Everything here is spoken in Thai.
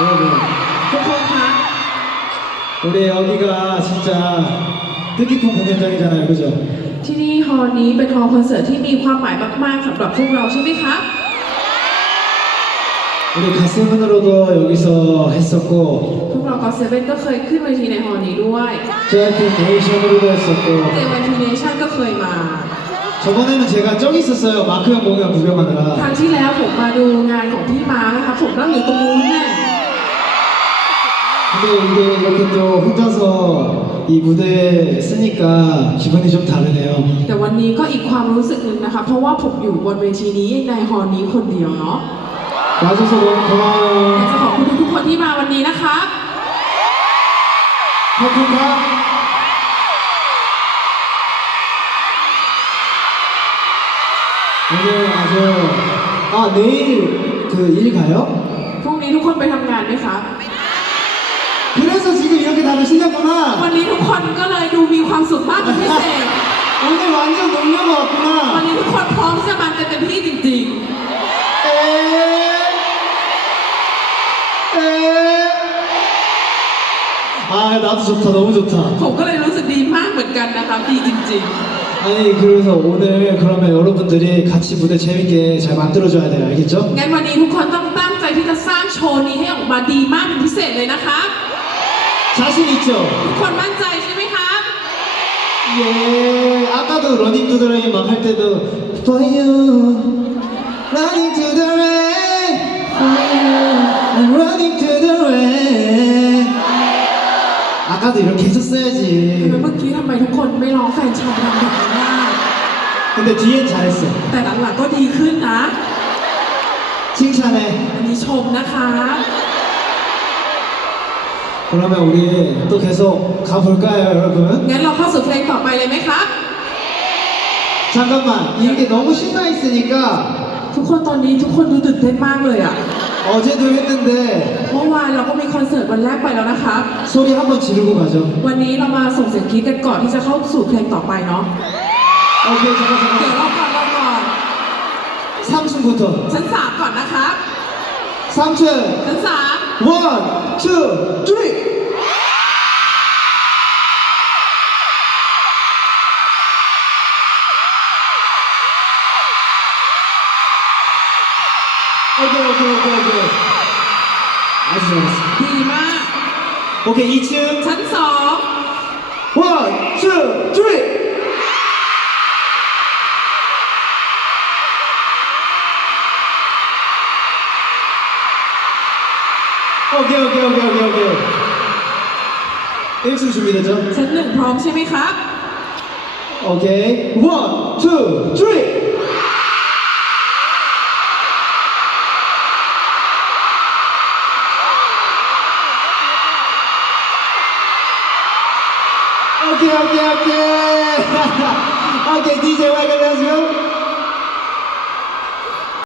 여러분 ทุกคนคะ 우리 여기가 진짜 뜻깊은 공연장이잖아요 그죠? ที่นี่ฮอลล์นี้เป็นฮอลล์คอนเสิร์ตที่มีความหมายมาก ๆสำหรับพวกเราใช่ไหมคะ 우리 가슴으로도 여기서 했었고 พวกเราก็เซเว่นก็เคยขึ้นเวทีในฮอลล์นี้ด้วย JYP 네이션으로도 했었고 เจวันทีเนชั่นก็เคยมา 저번에는 제가 저기 있었어요 마크 형 공연 ครั้ 구경하느라 งที่แล้วผมมาดูงานของพี่มาร์คนะคะผมนั่งอยู่ตรงนู้นเนี่ย 근데 이게 이렇게 또 혼자서 이 무대에 쓰니까 기분이 좀 다르네요 แต่วันนี้ก็อีกความรู้สึกหนึ่งนะคะ เพราะว่าผมอยู่บนเวทีนี้ในฮอลล์นี้คนเดียวเนาะ 와줘서 너무 อยาก 고마워요 จะขอบคุณทุกๆคนที่มาวันนี้นะคะ 커튼카 오늘 아주 아 내일 그 일 가요? พรุ่งนี้ทุกคนไปทำงานไหมคะ 그래서 지금 이렇게 다들 วัน 신났구나 นี้ทุกคนก็เลยดูมีความสุขมากเป็นพิเศษ 오늘 완전 놀려고 วัน 왔구나 นี้ทุกคนพร้อมที่จะมากันเต็มที่จริง 에... 에... 아 나도 좋다 너무 좋다 ๆ ผมก็เลยรู้สึกดีมากเหมือนกันนะคะ ดีจริง 아니 그래서 오늘 그러면 여러분들이 같이 무대 재밌게 잘 만들어줘야 돼요 알겠죠? ๆ งั้นวันนี้ทุกคนต้องตั้งใจที่จะสร้างโชว์นี้ให้ออกมาดีมากเป็นพิเศษเลยนะคะ 자신 있죠? ทุกคนมั่นใจใช่ไหมคะ 예 아까도 러닝 투 더 레인 막 할 때도 For you Running to the rain 아까도 이렇게 ทำไม 했었어야지 เมื่อกี้ทำไมทุกคนไม่ร้องแฟนชาวดังแบบนี้ล่ะ 근데 뒤엔 잘했어 แต่หลังๆก็ดีขึ้นนะ 칭찬해 อันนี้ชมนะคะ 그러면 우리 또 계속 가볼까요 여러분? งั้นเราเข้าสู่เพลงต่อไปเลยไหมคะ 잠깐만 이게 너무 신나 있으니까 ทุกคนตอนนี้ทุกคนดูตื่นเต้นมากเลยอะ 어제도 했는데 เมื่อวานเราก็มีคอนเสิร์ตวันแรกไปแล้วนะคะ 소리 한번 지르고 가죠 วันนี้เรามาส่งเสียงกรี๊ดกันก่อนที่จะเข้าสู่เพลงต่อไปเนาะ 오케이 잠깐 เดี๋ยว 잠깐 เราก่อนเราก่อน 3층부터 ชั้นสามก่อนนะคะ 3층 ชั้นสาม 원, 투, 쓰리. 오케이, 오케이, 오케이, 오케이. 아주 잘했어. ดีมาก 오케이, 2층. ชั้นสอง 원, 투, 쓰리. 오케이, 오케이, 오케이, 오케이, 오케이. 1층 준비되죠? ชั้นหนึ่งพร้อมใช่ไหมครับ 오케이. 원, 투, 쓰리. okay, okay, okay. okay, DJ Wagon, let's go.